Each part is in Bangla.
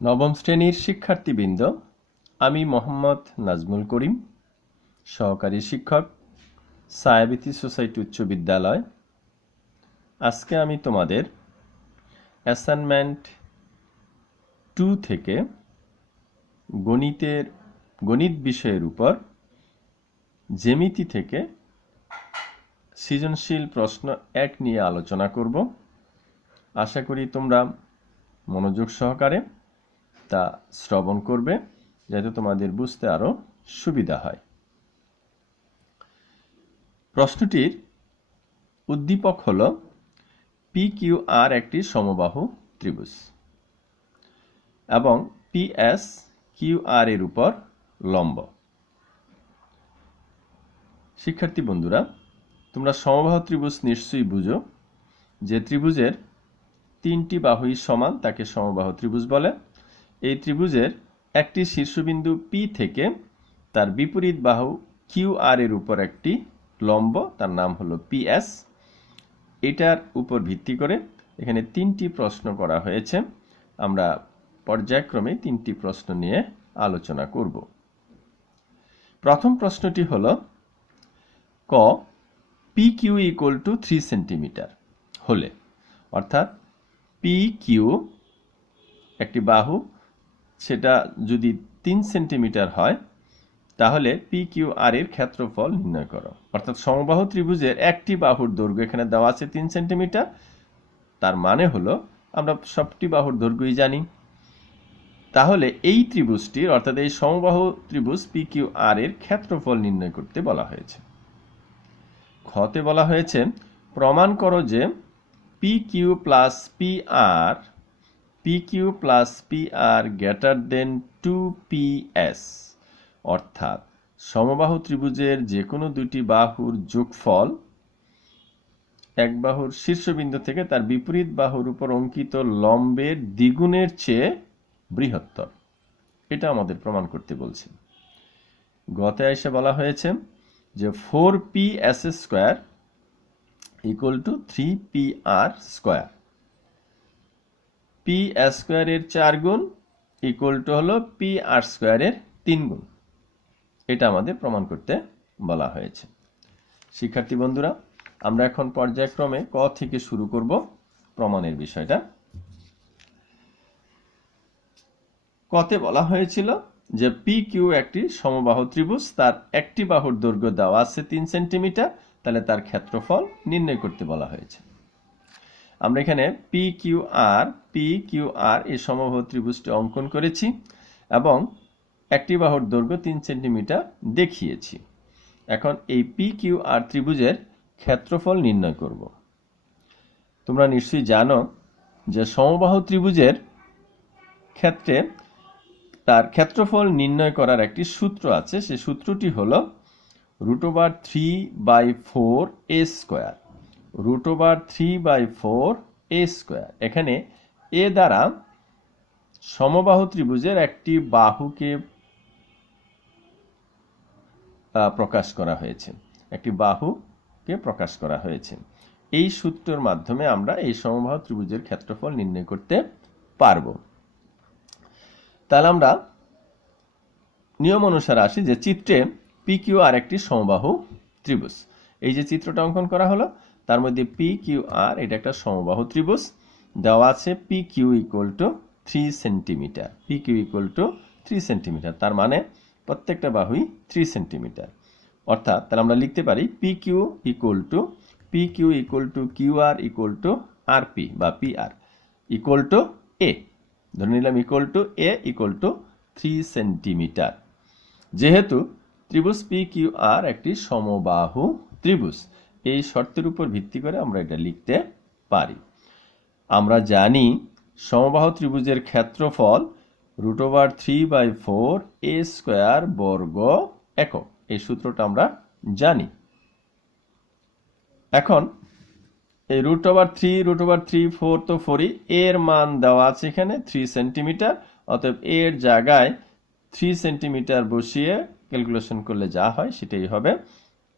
নবম শ্রেণীর শিক্ষার্থীবৃন্দ, আমি মোহাম্মদ নাজমুল করিম, সহকারী শিক্ষক, ছায়াবীথি সোসাইটি উচ্চ বিদ্যালয়। আজকে আমি তোমাদের অ্যাসাইনমেন্ট 2 থেকে গণিত বিষয়ের উপর জ্যামিতি থেকে সৃজনশীল প্রশ্ন 1 নিয়ে আলোচনা করব। আশা করি তোমরা মনোযোগ সহকারে তা শ্রবণ করবে, যাতে তোমাদের বুঝতে আরো সুবিধা হয়। প্রশ্নটির উদ্দীপক হল PQR একটি সমবাহু ত্রিভুজ এবং PS QR এর উপর লম্ব। শিক্ষার্থী বন্ধুরা, তোমরা সমবাহু ত্রিভুজ নিশ্চয়ই বুঝো। যে ত্রিভুজের 3টি বাহুই সমান তাকে সমবাহু ত্রিভুজ বলে। এই ত্রিভুজের একটি শীর্ষবিন্দু P থেকে তার বিপরীত বাহু QR এর উপর একটি লম্ব, তার নাম হলো PS। এটার উপর ভিত্তি করে এখানে 3টি প্রশ্ন করা হয়েছে। আমরা পর্যায়ক্রমে 3টি প্রশ্ন নিয়ে আলোচনা করব। প্রথম প্রশ্নটি হলো ক PQ = 3 সেন্টিমিটার হলে, অর্থাৎ PQ একটি বাহু, সেটা যদি 3 সেন্টিমিটার হয় তাহলে PQR এর ক্ষেত্রফল নির্ণয় করো। অর্থাৎ সমবাহু ত্রিভুজের একটি বাহুর দৈর্ঘ্য এখানে দেওয়া আছে 3 সেন্টিমিটার। তার মানে হলো আমরা সবটি বাহুর দৈর্ঘ্যই জানি। তাহলে এই ত্রিভুজটির, অর্থাৎ এই সমবাহু ত্রিভুজ PQR এর ক্ষেত্রফল নির্ণয় করতে বলা হয়েছে। খতে বলা হয়েছে প্রমাণ করো যে PQ plus PR greater than 2PS, অর্থাৎ সমবাহু ত্রিভুজের যে কোনো দুটি বাহুর যোগফল এক বাহুর শীর্ষবিন্দু থেকে তার বিপরীত বাহুর উপর অঙ্কিত লম্বের দ্বিগুণের চেয়ে বৃহত্তর। এটা আমাদের প্রমাণ করতে বলছে। গতে এসে বলা হয়েছে যে 4PS² = 3PR²। PS² এর 4 গুণ হলো PR² এর 3 গুণ। এটা আমাদের প্রমাণ করতে বলা হয়েছে। শিক্ষার্থী বন্ধুরা, আমরা এখন পর্যায়ক্রমে ক থেকে শুরু করব প্রমাণের বিষয়টা। কতে বলা হয়েছিল যে PQ একটি সমবাহু ত্রিভুজ, তার একটি বাহুর দৈর্ঘ্য দেওয়া আছে 3 সেন্টিমিটার, তাহলে তার ক্ষেত্রফল নির্ণয় করতে বলা হয়েছে। আমরা এখানে PQR এই সমবাহু ত্রিভুজটি অঙ্কন করেছি এবং একটি বাহুর দৈর্ঘ্য 3 সেন্টিমিটার দেখিয়েছি। এখন এই PQR ত্রিভুজের ক্ষেত্রফল নির্ণয় করব। তোমরা নিশ্চয়ই জানো যে সমবাহু ত্রিভুজের ক্ষেত্রে তার ক্ষেত্রফল নির্ণয় করার একটি সূত্র আছে। সেই সূত্রটি হলো √3/4a²। √3/4a²। এখানে এ দ্বারা সমবাহু ত্রিভুজের একটি বাহুকে প্রকাশ করা হয়েছে। একটি বাহুকে প্রকাশ করা হয়েছে। এই সূত্রের মাধ্যমে আমরা এই সমবাহু ত্রিভুজের ক্ষেত্রফল নির্ণয় করতে পারব। তাহলে আমরা নিয়ম অনুসারে আসি যে চিত্রে PQR একটি সমবাহু ত্রিভুজ। এই যে চিত্রটা অঙ্কন করা হলো তার মধ্যে PQR এটা একটা সমবাহু ত্রিভুজ। দেওয়া আছে PQ = 3 সেন্টিমিটার। PQ = 3 সেন্টিমিটার, তার মানে প্রত্যেকটা বাহুই 3 সেন্টিমিটার। অর্থাৎ তাহলে আমরা লিখতে পারি PQ = QR = RP বা PR = A। ধরে নিলাম A = 3 সেন্টিমিটার। যেহেতু ত্রিভুজ PQR একটি সমবাহু ত্রিভুজ, এই শর্তের উপর ভিত্তি করে আমরা এটা লিখতে পারি। আমরা জানি সমবাহু ত্রিভুজের ক্ষেত্রফল √3/4a² বর্গ একক। এই সূত্রটা আমরা জানি। এখন এই √3 তো 4ই, এর মান দেওয়া আছে এখানে 3 সেন্টিমিটার। অতএব এর জায়গায় 3 সেন্টিমিটার বসিয়ে ক্যালকুলেশন করলে যা হয় সেটাই হবে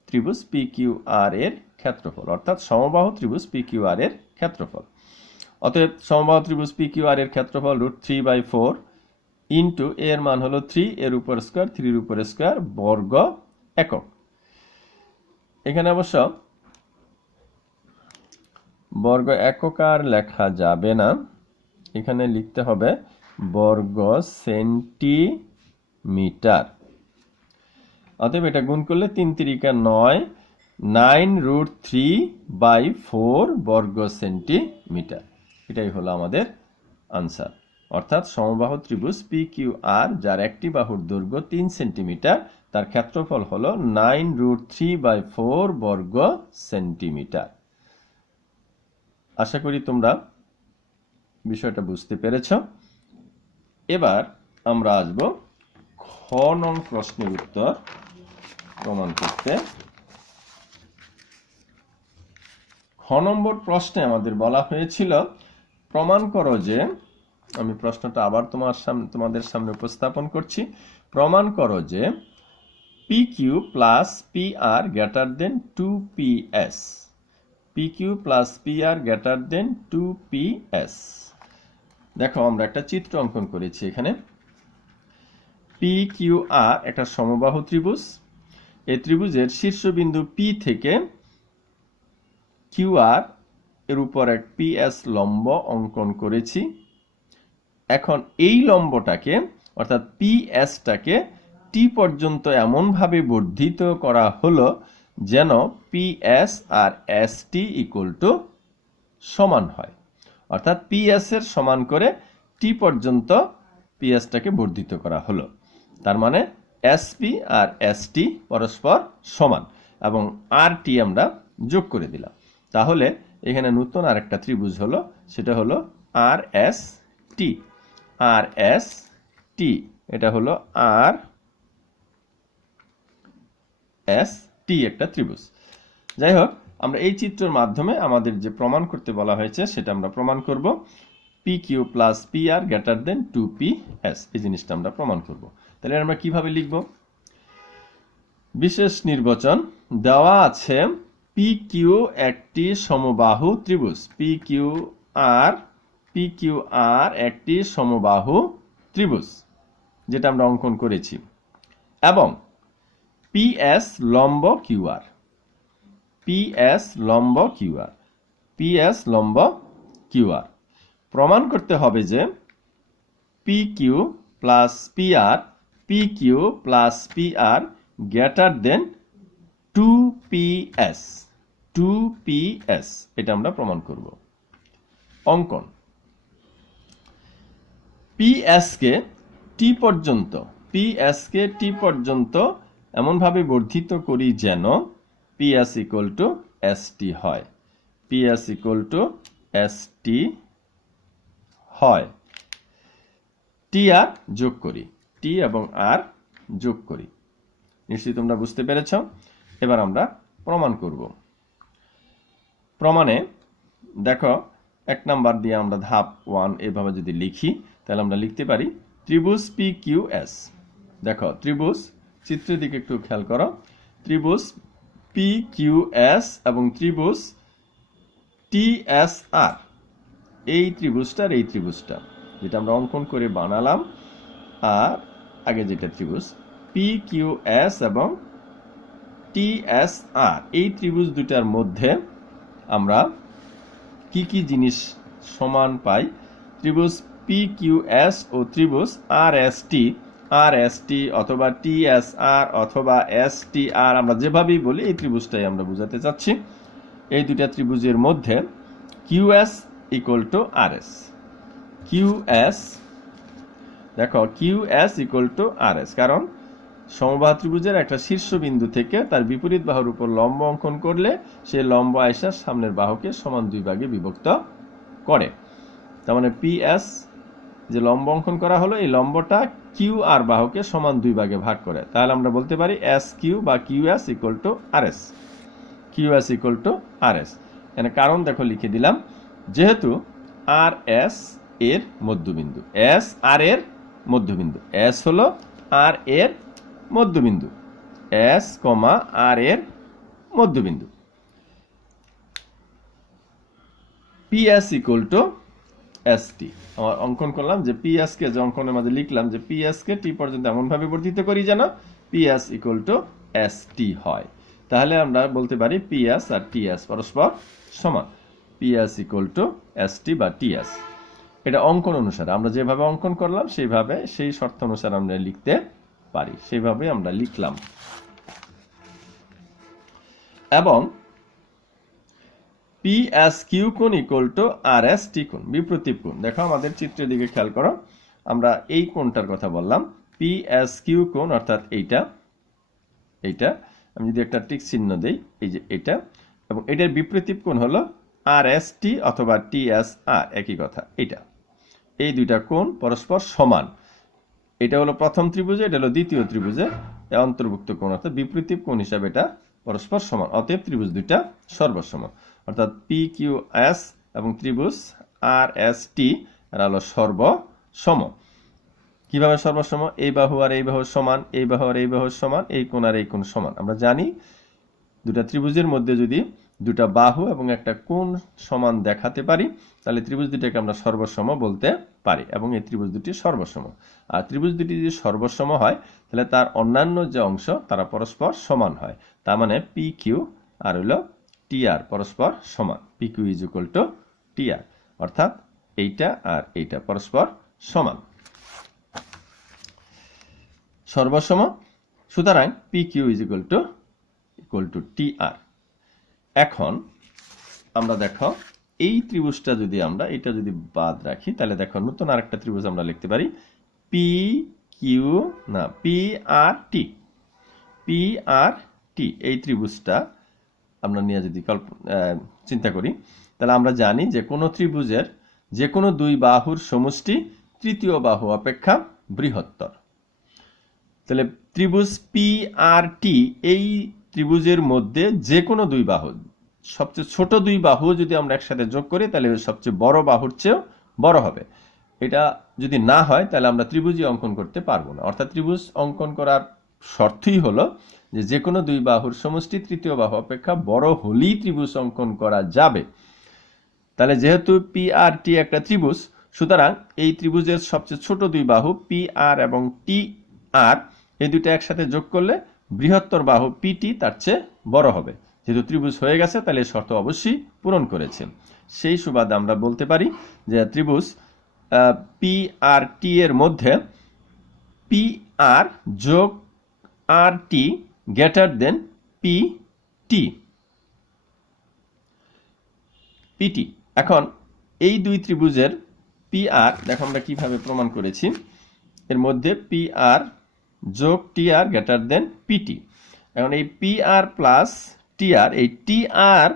ত্রিভুজ PQR এর ক্ষেত্রফল, অর্থাৎ সমবাহু ত্রিভুজ PQR এর ক্ষেত্রফল। অতএব সমবাহু ত্রিভুজ PQR এর ক্ষেত্রফল √3/4 ইন্টু এর মান হলো 3, এর উপর স্কয়ার, 3 এর উপর স্কয়ার, বর্গ একক। এখানে অবশ্য বর্গ একক আর লেখা যাবে না, এখানে লিখতে হবে বর্গ সেন্টিমিটার। অতএব এটা গুণ করলে 3 3 9, 9√3/4 বর্গ সেন্টিমিটার। এটাই হলো আমাদের আনসার। অর্থাৎ সমবাহু ত্রিভুজ PQR যার একটি বাহুর দৈর্ঘ্য 3 সেন্টিমিটার, তার ক্ষেত্রফল হলো 9√3/4 বর্গ সেন্টিমিটার। আশা করি তোমরা বিষয়টা বুঝতে পেরেছ। এবার আমরা আসব খ নং প্রশ্নের উত্তর প্রমাণ করতে। খ নম্বর প্রশ্নে আমাদের বলা হয়েছিল, প্রমাণ করো যে, আমি প্রশ্নটা আবার তোমাদের সামনে উপস্থাপন করছি, প্রমাণ করো যে PQ plus PR greater than 2PS। PQ plus PR greater than 2PS। দেখো আমরা একটা চিত্র অঙ্কন করেছি এখানে। PQR একটা সমবাহু ত্রিভুজ। এই ত্রিভুজের শীর্ষবিন্দু P থেকে QR এর উপর এক PS লম্ব অঙ্কন করেছি। এখন এই লম্বটাকে অর্থাৎ PS-টাকে T পর্যন্ত এমনভাবে বর্ধিত করা হলো যেন PS আর ST সমান হয়। অর্থাৎ PS এর সমান করে T পর্যন্ত PS-টাকে বর্ধিত করা হলো। তার মানে SP আর ST পরস্পর সমান এবং RT আমরা যোগ করে দিলাম। তাহলে এখানে নতুন আরেকটা ত্রিভুজ হলো, সেটা হলো RST। RST এটা হলো RST একটা ত্রিভুজ। যাই হোক, আমরা এই চিত্রের মাধ্যমে আমাদের যে প্রমাণ করতে বলা হয়েছে সেটা আমরা প্রমাণ করব। PQ plus PR greater than 2PS, এই জিনিসটা আমরা প্রমাণ করব। তাহলে আমরা কিভাবে লিখব? বিশেষ নির্বাচন দেওয়া আছে PQ একটি সমবাহু ত্রিভুজ। PQR একটি সমবাহু ত্রিভুজ যেটা আমরা অঙ্কন করেছি, এবং PS লম্ব QR। PS লম্ব QR। PS লম্ব QR। প্রমাণ করতে হবে যে PQ plus PR greater than 2PS। 2PS এটা আমরা প্রমাণ করব। অঙ্কন PS কে T পর্যন্ত এমনভাবে বর্ধিত করি যেন PS ST হয়। PS ST হয়। T আর যোগ করি, T এবং R যোগ করি। নিশ্চয়ই তোমরা বুঝতে পেরেছ। এবার আমরা প্রমাণ করব। প্রমাণে দেখো 1 নাম্বার দিয়ে আমরা ধাপ 1 এভাবে যদি লিখি, তাহলে আমরা লিখতে পারি ত্রিভুজ PQS। দেখো ত্রিভুজ, চিত্রের দিকে একটু খেয়াল করো। ত্রিভুজ PQS এবং ত্রিভুজ TSR, এই ত্রিভুজটা যেটা আমরা অঙ্কন করে বানালাম, আর আগে যেটা ত্রিভুজ PQS এবং TSR, এই ত্রিভুজ দুটার মধ্যে আমরা কি কি জিনিস সমান পাই? ত্রিভুজ PQS ও ত্রিভুজ RST অথবা TSR অথবা STR, আমরা যেভাবেই বলি এই ত্রিভুজটাই আমরা বোঝাতে চাচ্ছি। এই দুটা ত্রিভুজের মধ্যে QS RS। QS, দেখো QS RS, কারণ সমবাহু ত্রিভুজের একটা শীর্ষবিন্দু থেকে তার বিপরীত বাহুর উপর লম্ব অঙ্কন করলে সেই লম্ব আইসা সামনের বাহুকে সমান 2 ভাগে বিভক্ত করে। তার মানে PS যে লম্ব অঙ্কন করা হলো, এই লম্বটা QR বাহুকে সমান 2 ভাগে ভাগ করে। তাহলে আমরা বলতে পারি SQ বা QS RS। QS RS। এখানে কারণ দেখো লিখে দিলাম, যেহেতু RS এর মধ্যবিন্দু, S R এর মধ্যবিন্দু, S হলো R এর মধ্যবিন্দু, S, R এর মধ্যবিন্দু। PS এস টি আমার অঙ্কন করলাম যে পি এস কে, যে অঙ্কনের মাঝে লিখলাম যে পি এস কে টি পর্যন্ত এমনভাবে বর্ধিত করি যেন P S equal to S T হয়। তাহলে আমরা বলতে পারি পি এস আর টি এস পরস্পর সমান, P S equal to S T বা টি এস। এটা অঙ্কন অনুসারে আমরা যেভাবে অঙ্কন করলাম সেইভাবে, সেই শর্ত অনুসারে আমরা লিখতে পারি, সেইভাবে আমরা লিখলাম। এবং পি এস কিউ কোণ equal to R S T কোণ, বিপ্রতীপ কোণ। দেখো আমাদের চিত্রের দিকে খেয়াল করো, আমরা এই কোণটার কথা বললাম, পি এস কিউ কোণ, অর্থাৎ এইটা, এইটা আমি যদি একটা টিক চিহ্ন দেই, এই যে এটা, এবং এটার বিপরীত কোণ হলো আর এস টি অথবা টি এস আর, একই কথা। এটা, এই দুইটা কোণ পরস্পর সমান। এটা হলো প্রথম ত্রিভুজে, এটা হলো দ্বিতীয় ত্রিভুজে অন্তর্ভুক্ত কোণ, অর্থাৎ বিপরীত কোণ হিসাবে এটা পরস্পর সমান। অতএব ত্রিভুজ দুইটা সর্বসম, অর্থাৎ পি কিউ এস এবং ত্রিভুজ আর এস টি এরা হলো সর্বসম। কিভাবে সর্বসম? এই বাহু আর এই বাহু সমান, এই বাহু আর এই বাহু সমান, এই কোণ আর এই কোণ সমান। আমরা জানি দুটা ত্রিভুজের মধ্যে যদি দুটা বাহু এবং একটা কোণ সমান দেখাতে পারি, তাহলে ত্রিভুজ দুটিকে আমরা সর্বসম বলতে পারি, এবং এই ত্রিভুজ দুটি সর্বসম। আর ত্রিভুজ দুটি যদি সর্বসম হয়, তাহলে তার অন্যান্য যে অংশ তারা পরস্পর সমান হয়। তার মানে পি কিউ আর হলো টি আর পরস্পর সমান, P Q is equal to T R, অর্থাৎ এইটা আর এইটা পরস্পর সমান, সর্বসম। সুতরাং P Q is equal to T R. এখন আমরা দেখো এই ত্রিভুজটা যদি আমরা এটা যদি বাদ রাখি, তাহলে দেখো নতুন আরেকটা ত্রিভুজ আমরা লিখতে পারি, পি কিউ না পি আর টি, পি আর টি। এই ত্রিভুজটা আমরা নিয়ে যদি চিন্তা করি, তাহলে আমরা জানি যে কোনো ত্রিভুজের যে কোনো দুই বাহুর সমষ্টি তৃতীয় বাহু অপেক্ষা বৃহত্তর। তাহলে ত্রিভুজ পি আর টি, এই ত্রিভুজের মধ্যে যে কোনো দুই বাহু, সবচেয়ে ছোট দুই বাহু যদি আমরা একসাথে যোগ করি, তাহলে সবচেয়ে বড় বাহুর চেয়েও বড় হবে। এটা যদি না হয়, তাহলে আমরা ত্রিভুজই অঙ্কন করতে পারবো না। অর্থাৎ ত্রিভুজ অঙ্কন করার শর্তই হলো যে কোনো দুই বাহুর সমষ্টি তৃতীয় বাহু অপেক্ষা বড় হলেই ত্রিভুজ অঙ্কন করা যাবে। তাহলে যেহেতু পি আর টি একটা ত্রিভুজ, সুতরাং এই ত্রিভুজের সবচেয়ে ছোট দুই বাহু পি আর এবং টি আর, এই দুটো একসাথে যোগ করলে বৃহত্তর বাহু পিটি তার চেয়ে বড় হবে। যেহেতু ত্রিভুজ হয়ে গেছে, তাহলে এই শর্ত অবশ্যই পূরণ করেছে। সেই সুবাদে আমরা বলতে পারি যে ত্রিভুজ পি আর টি এর মধ্যে পি আর যোগ R T greater than P T, P T. এখন এই দুই ত্রিভুজের পি আর দেখো আমরা কিভাবে প্রমাণ করেছি, এর মধ্যে পি আর যোগ টি আর গ্রেটার দেন পিটি। এখন এই পি আর প্লাস টি আর, এই টি আর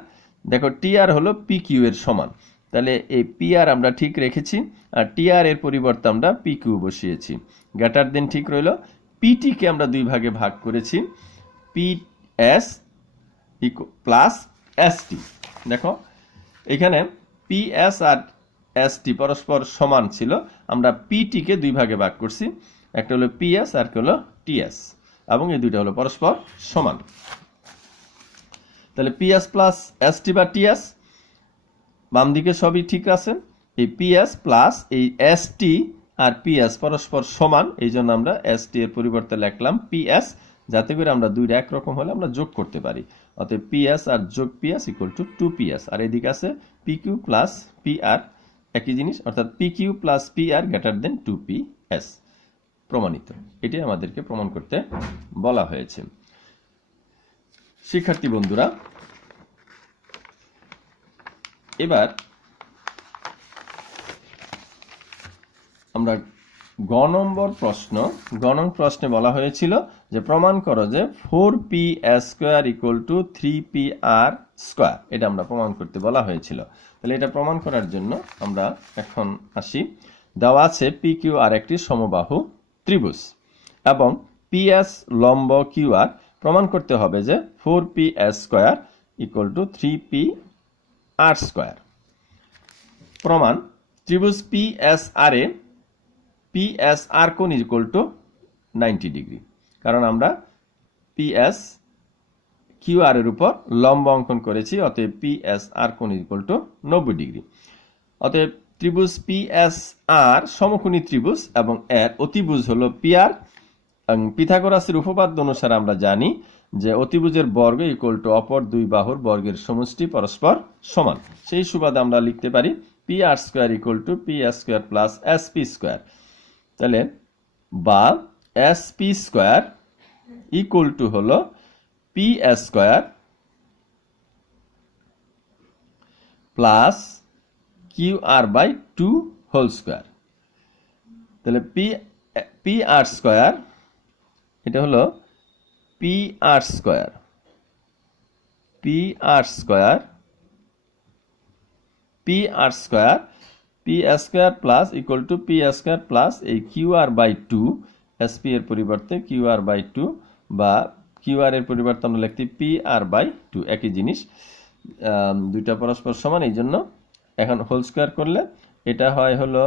দেখো টি আর হলো পি কিউ এর সমান, তাহলে এই পি আর আমরা ঠিক রেখেছি, আর টি আর এর পরিবর্তে আমরা পি কিউ বসিয়েছি। গ্রেটার দেন ঠিক রইল। পিটি কে আমরা দুই ভাগে ভাগ করেছি, P S plus S T. দেখো এখানে পি এস আর এস টি পরস্পর সমান ছিল, আমরা পিটি কে দুই ভাগে ভাগ করছি, একটা হলো পি এস আর একটা হলো টি এস, এবং এই দুইটা হলো পরস্পর সমান। তাহলে P S plus S T বা টি এস, বাম দিকে সবই ঠিক আছে। এই পি এস প্লাস এই এস টি আর পি এস পরস্পর সমান, এই জন্য আমরা এস টি এর পরিবর্তে লিখলাম পি এস, যাতে করে আমরা দুইটা একরকম হলে আমরা যোগ করতে পারি। অতএব পি এস আর যোগ P S equal to 2ps, আর এদিকে আছে P Q plus P R, একই জিনিস, অর্থাৎ P Q plus P R greater than 2ps। প্রমাণিত। এটাই আমাদেরকে প্রমাণ করতে বলা হয়েছে। শিক্ষার্থী বন্ধুরা, এবার আমরা গ নম্বর প্রশ্নে বলা হয়েছিল যে প্রমাণ করো যে 4p(s square equal two 3pr square, এটা আমরা প্রমাণ করতে বলা হয়েছিল। তাহলে এটা প্রমাণ করার জন্য আমরা এখন আসি। দেওয়া আছে পি কিউ আর একটি সমবাহু ত্রিভুজ এবং ps লম্ব কিউ আর, প্রমাণ করতে হবে যে 4p(s square equal two 3pr square. প্রমাণ: ত্রিভুজ PSR এ PSR কোণ ইকুয়াল টু 90 ডিগ্রি, কারণ আমরা PS QR এর উপর লম্ব অঙ্কন করেছি, অতএব PSR কোণ ইকুয়াল টু 90 ডিগ্রি। অতএব ত্রিভুজ PSR সমকোণী ত্রিভুজ এবং এর অতিভুজ হলো PR। পিথাগোরাসের উপপাদ্য অনুসারে আমরা জানি যে অতিভুজের বর্গ ইকুয়াল টু অপর দুই বাহুর বর্গের সমষ্টি পরস্পর সমান। সেই সুবাদে আমরা লিখতে পারি PR square equal to PS square plus SP square. তাহলে বা SP স্কয়ার ইকুয়াল টু হলো PS square plus QR/2 whole square. তাহলে PR স্কয়ার এটা হলো PR square PR square PR square PS square plus equal to PS square plus এই QR/2 SP এর পরিবর্তে QR/2 বা QR এর পরিবর্তে আমরা লিখতে PR/2 একই জিনিস, দুইটা পরস্পর সমান, এই জন্য এখন হোল স্কয়ার করলে এটা হয় হলো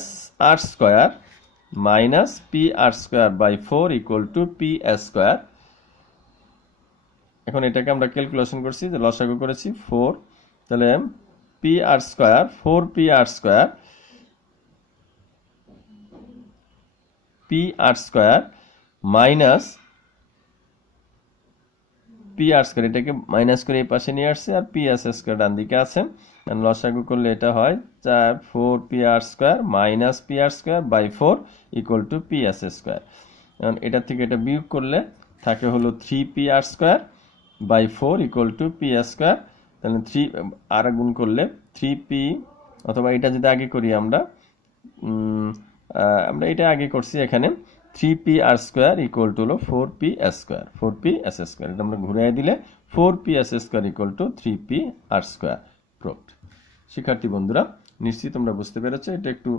SR square minus PR square by 4 equal to PS square. এখন এটাকে আমরা ক্যালকুলেশন করছি, যে লসাগু করেছি 4, তাহলে PR square 4PR square PR square minus PR square, এটাকে মাইনাস করে এই পাশে নিয়ে আসছে, আর PS স্কয়ার ডান দিকে আছে। লসাগু করলে এটা হয় 4PR square minus PR square by 4 equal to PS square. এখন এটা থেকে এটা বিয়োগ করলে থাকে হলো 3PR square by 4 equal to PS square. তাহলে 3 আর গুণ করলে 3P, অথবা এটা যদি আগে করি আমরা এটা আগে করছি, এখানে 3PR স্কয়ার ইকুয়াল টু হলো 4PS স্কয়ার 4PS স্কয়ার। এটা আমরা ঘুরিয়ে দিলে 4PS square equal two 3PR square proved. শিক্ষার্থী বন্ধুরা, নিশ্চয়ই তোমরা বুঝতে পেরেছো। এটা একটু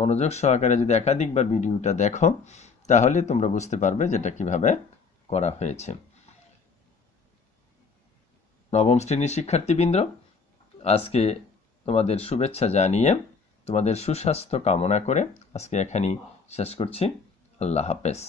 মনোযোগ সহকারে যদি একাধিকবার ভিডিওটা দেখো তাহলে তোমরা বুঝতে পারবে যেটা কিভাবে করা হয়েছে। নবম শ্রেণীর শিক্ষার্থীবৃন্দ, আজকে তোমাদের শুভেচ্ছা জানিয়ে তোমাদের সুস্বাস্থ্য কামনা করে আজকে এখানেই শেষ করছি। আল্লাহ হাফেজ।